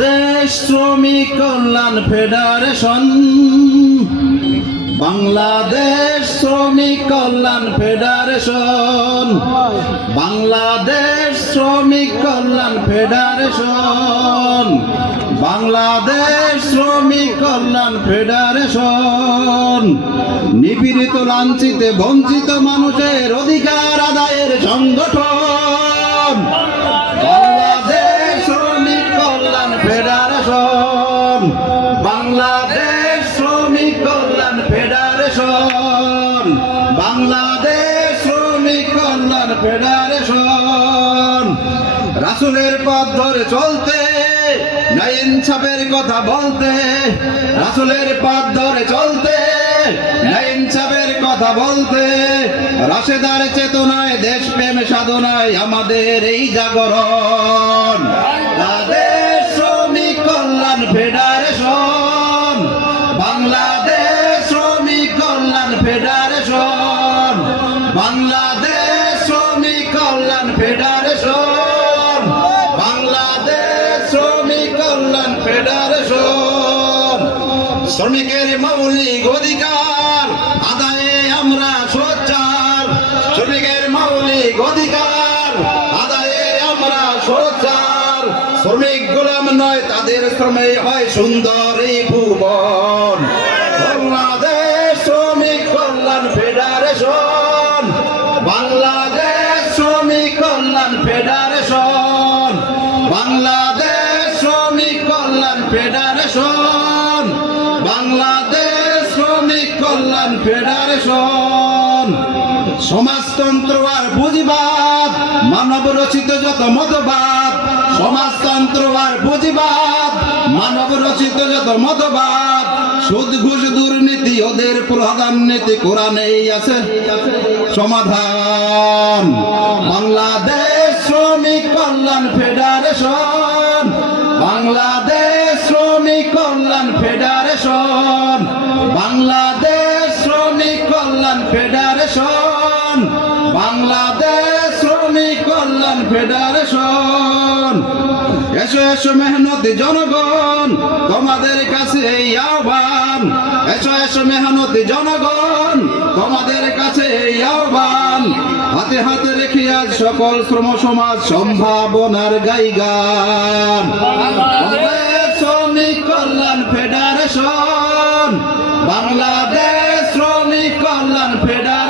দেশ শ্রমিক কল্যাণ ফেডারেশন, বাংলাদেশ শ্রমিক কল্যাণ ফেডারেশন, বাংলাদেশ শ্রমিক কল্যাণ ফেডারেশন, বাংলাদেশ শ্রমিক কল্যাণ ফেডারেশন। নিপীড়িত, লাঞ্ছিত, বঞ্চিত মানুষের অধিকার আদায়ের সংগঠন বাংলাদেশ শ্রমিক কল্যাণ ফেডারেশন। রাসুলের পথ ধরে চলতে নাই ইনসাফের কথা বলতে, রাসুলের পথ ধরে চলতে নাই ইনসাফের কথা বলতে, রাশেদার চেতনায়, দেশপ্রেম সাধনায় আমাদের এই জাগরণ। বাংলাদেশ শ্রমিক কল্যাণ ফেডারেশন, বাংলাদেশ শ্রমিক কল্যাণ ফেডারেশন। ফেডারেশন বাংলাদেশ শ্রমিক কল্যাণ ফেডারেশন শ্রমিকের মৌলিক অধিকার আদায়ে আমরা সোচ্চার শ্রমিকের মৌলিক অধিকার আদায়ে আমরা সোচ্চার শ্রমিক গোলাম নয় তাদের শ্রমে হয় সুন্দর এই ভুবন ফেডারেশন বাংলাদেশ শ্রমিক কল্যাণ ফেডারেশন বাংলাদেশ শ্রমিক কল্যাণ ফেডারেশন সমাজতন্ত্র আর পুঁজিবাদ, মানব রচিত যত মতবাদ, সমাজতন্ত্র আর পুঁজিবাদ, মানব রচিত যত মতবাদ, সুদ ঘুষ দুর্নীতি ওদের প্রধান নীতি কোরআনেই আছে। সমাধান। বাংলাদেশ কল্যাণ ফেডারেশন, বাংলাদেশ শ্রমিক কল্যাণ ফেডারেশন, বাংলাদেশ শ্রমিক কল্যাণ ফেডারেশন, বাংলাদেশ শ্রমিক কল্যাণ ফেডারেশন। এসো এসো মেহনতি জনগণ, তোমাদের কাছে এই আহ্বান। এসো এসো মেহনতি জনগণ, তোমাদের কাছে এই আহ্বান। হাতে হাতে দেখি আজ সকল শ্রম সমাজ সম্ভাবনার গাইগান। শ্রমিক কল্যাণ ফেডারেশন বাংলাদেশ শ্রমিক কল্যাণ ফেডারেশন